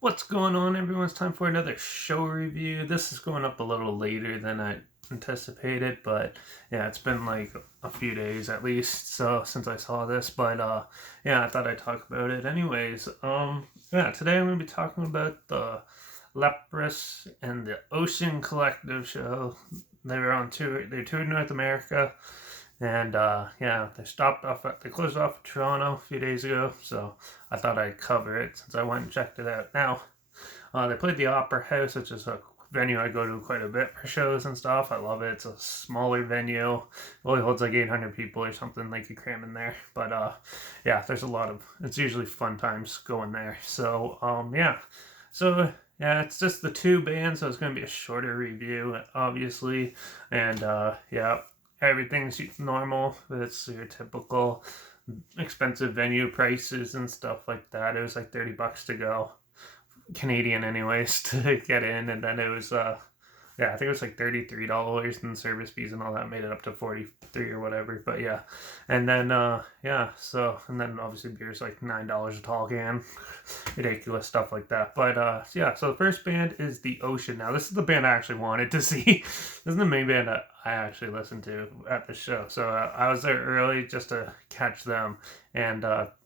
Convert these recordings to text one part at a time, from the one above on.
What's going on, everyone? It's time for another show review. This is going up a little later than I anticipated, but yeah, it's been like a few days at least so since I saw this, but yeah, I thought I'd talk about it anyways. Yeah, today I'm going to be talking about the Leporus and the Ocean Collective show. They were on tour. They toured North America, and yeah, they closed off in Toronto a few days ago, so I thought I'd cover it since I went and checked it out. Now, they played the Opera House, which is a venue I go to quite a bit for shows and stuff. I love it. It's a smaller venue. It only holds like 800 people or something. They could cram in there. But yeah, it's usually fun times going there. So yeah. So yeah, it's just the two bands, so it's going to be a shorter review, obviously. And yeah, everything's normal. It's your typical expensive venue prices and stuff like that. It was like $30 to go. Canadian anyways to get in, and then it was yeah, I think it was like $33 and service fees and all that made it up to 43 or whatever. But yeah, and then yeah, so and then obviously beer's like $9 a tall can, ridiculous stuff like that. But yeah, so the first band is The Ocean. Now this is the band I actually wanted to see. This is the main band that I actually listened to at the show. So I was there early just to catch them, and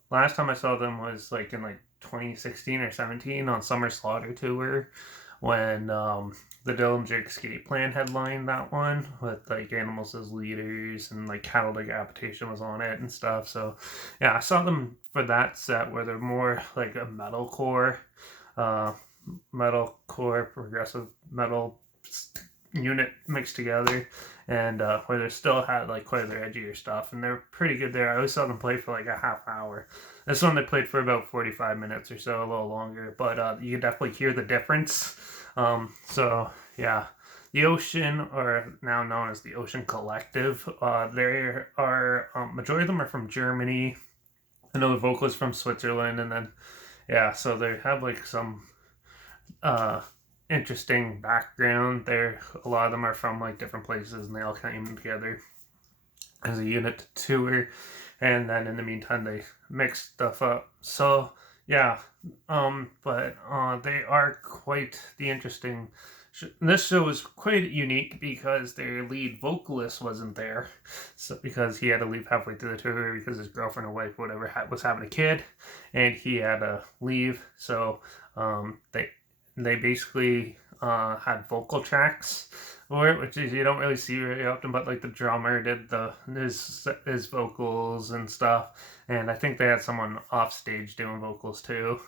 last time I saw them was like in like 2016 or 17 on Summer Slaughter tour when the Dillinger Escape Plan headlined that one with like Animals as leaders and like Cattle Decapitation was on it and stuff. So yeah, I saw them for that set where they're more like a uh, metalcore progressive metal unit mixed together, and where they still had like quite a bit of edgier stuff, and they're pretty good there. I always saw them play for like a half hour. This one they played for about 45 minutes or so, a little longer, but you can definitely hear the difference. So yeah, the Ocean, or now known as the Ocean Collective, there are majority of them are from Germany. I know the vocalist from Switzerland, and then yeah, so they have like some uh interesting background there. A lot of them are from like different places, and they all came together as a unit to tour, and then in the meantime they mix stuff up. So yeah, but they are quite the interesting. This show was quite unique because their lead vocalist wasn't there, so because he had to leave halfway through the tour because his girlfriend or wife, whatever, was having a kid, and he had to leave. So they basically had vocal tracks for it, which is you don't really see very often. But like the drummer did his vocals and stuff, and I think they had someone off stage doing vocals too.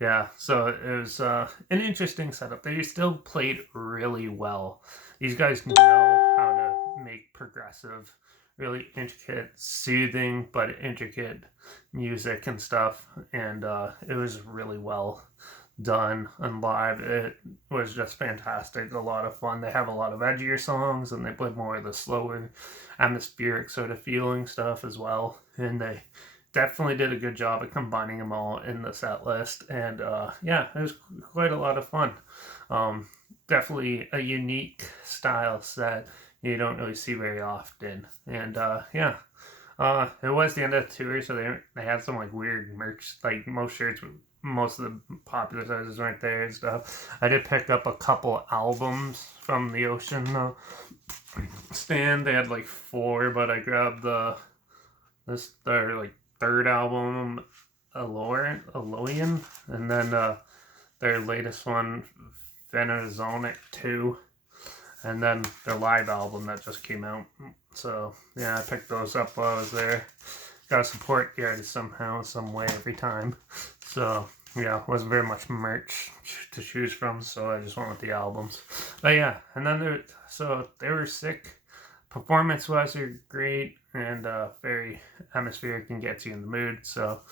Yeah, so it was an interesting setup. They still played really well. These guys know how to make progressive, really intricate, soothing but intricate music and stuff, and it was really well done and live. It was just fantastic, a lot of fun. They have a lot of edgier songs, and they play more of the slower, atmospheric sort of feeling stuff as well. And they definitely did a good job at combining them all in the set list. And yeah, it was quite a lot of fun. Um, Definitely a unique style set you don't really see very often. And yeah, it was the end of the tour, so they had some like weird merch. Like most of the popular sizes weren't there and stuff. I did pick up a couple albums from the Ocean stand. They had like four, but I grabbed their like third album, Aloian, and then their latest one, Phenazonic 2, and then their live album that just came out. So yeah, I picked those up while I was there. Gotta support the artist somehow, some way, every time. So yeah, wasn't very much merch to choose from, so I just went with the albums. But yeah, and then they were sick. Performance wise, they're great and very atmospheric and gets you in the mood. So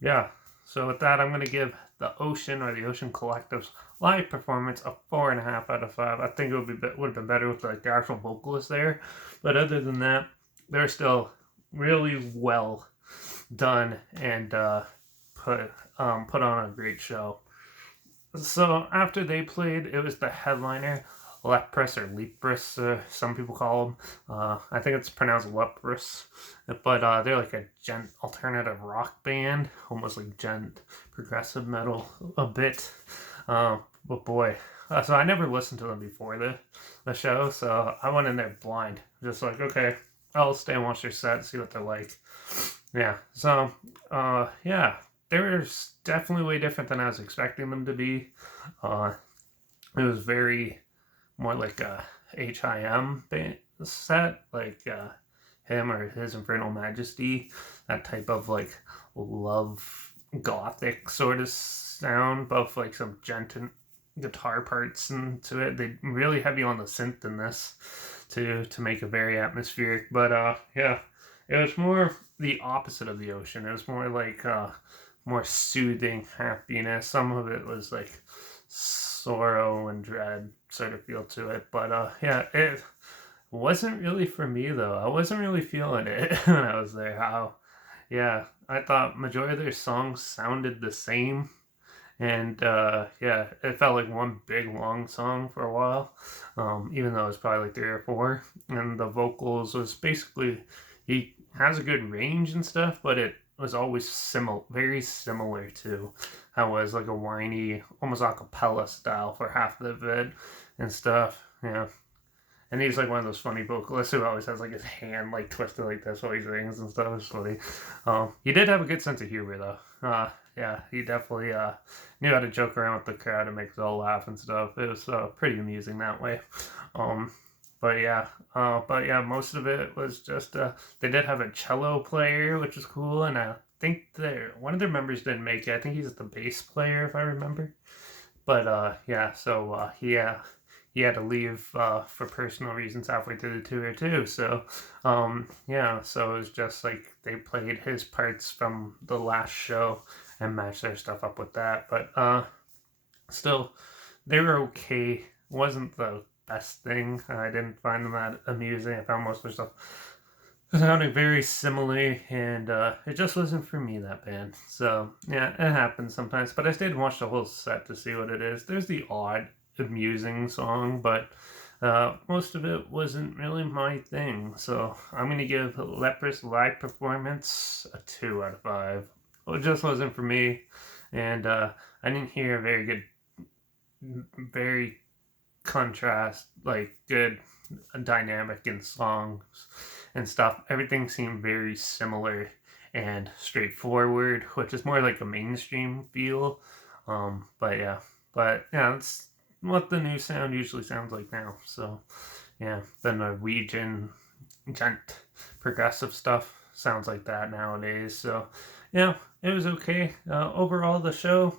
yeah, so with that, I'm gonna give the Ocean, or the Ocean Collective's live performance a 4.5 out of 5. I think would have been better with like the actual vocalist there, but other than that, they're still really well done and put on a great show. So after they played, it was the headliner, Leprus or Leprus, some people call them. I think it's pronounced Leprus, but they're like a gent alternative rock band, almost like gent progressive metal a bit. But boy, so I never listened to them before the show, so I went in there blind, just like, okay, I'll stay and watch their set, see what they're like. Yeah, so yeah, they were definitely way different than I was expecting them to be. It was very more like a HIM band set, like him or His Infernal Majesty, that type of like love gothic sort of sound, both like some gentle guitar parts into it. They really heavy on the synth in this to make it very atmospheric. But yeah, it was more the opposite of the ocean. It was more like more soothing happiness. Some of it was like sorrow and dread sort of feel to it. But yeah, it wasn't really for me though. I wasn't really feeling it when I was there. Yeah, I thought majority of their songs sounded the same. And yeah, it felt like one big long song for a while, even though it was probably like 3 or 4. And the vocals was basically, he has a good range and stuff, but it was always very similar to how it was like a whiny, almost a cappella style for half of it and stuff. Yeah. And he's like one of those funny vocalists who always has like his hand like twisted like this while he sings and stuff. It's funny. He did have a good sense of humor though. Yeah, he definitely knew how to joke around with the crowd and make us all laugh and stuff. It was pretty amusing that way. Um, but yeah, most of it was just they did have a cello player, which was cool, and I think one of their members didn't make it. I think he's the bass player if I remember. But yeah, so he had to leave for personal reasons halfway through the tour too. So yeah, so it was just like they played his parts from the last show and matched their stuff up with that. But still, they were okay. Wasn't the best thing. I didn't find them that amusing. I found most of their stuff sounding very similar, and it just wasn't for me, that band. So yeah, it happens sometimes. But I stayed and watched the whole set to see what it is. There's the odd amusing song, but most of it wasn't really my thing. So I'm gonna give Leprous live performance a 2 out of 5. It just wasn't for me, and I didn't hear a very contrast, like good dynamic in songs and stuff. Everything seemed very similar and straightforward, which is more like a mainstream feel. But yeah, it's what the new sound usually sounds like now. So yeah, the Norwegian gent progressive stuff sounds like that nowadays. So yeah, it was okay. Overall, the show,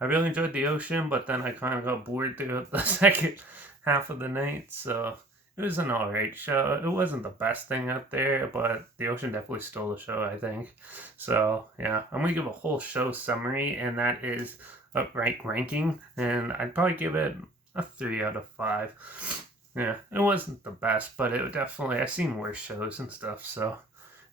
I really enjoyed the ocean, but then I kind of got bored throughout the second half of the night. So it was an alright show. It wasn't the best thing out there, but the ocean definitely stole the show, I think. So yeah, I'm gonna give a whole show summary, and that is ranking, and I'd probably give it a 3 out of 5. Yeah, it wasn't the best, but it definitely, I've seen worse shows and stuff. So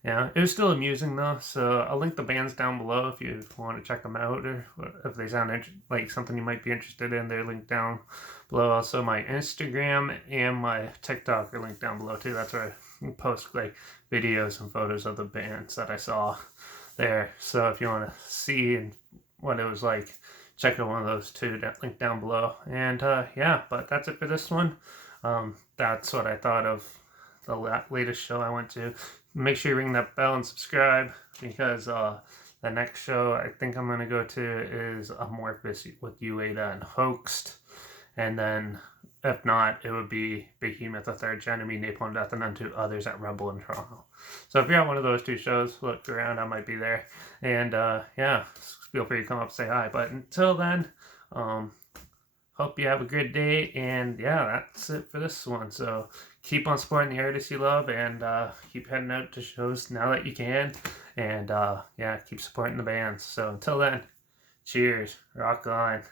yeah, it was still amusing though, so I'll link the bands down below if you want to check them out, or if they sound like something you might be interested in. They're linked down below. Also, my Instagram and my TikTok are linked down below too. That's where I post like videos and photos of the bands that I saw there. So if you want to see what it was like, check out one of those two linked down below. And yeah, but that's it for this one. That's what I thought of the latest show I went to. Make sure you ring that bell and subscribe, because the next show I think I'm going to go to is Amorphous with Ueda and Hoaxed. And then, if not, it would be Behemoth, the Third Enemy, Napalm Death, and then 2 others at Rebel in Toronto. So if you're at one of those 2 shows, look around, I might be there. And yeah, feel free to come up and say hi. But until then, hope you have a good day, and yeah, that's it for this one. So keep on supporting the artists you love, and keep heading out to shows now that you can, and yeah, keep supporting the bands. So until then, cheers, rock on.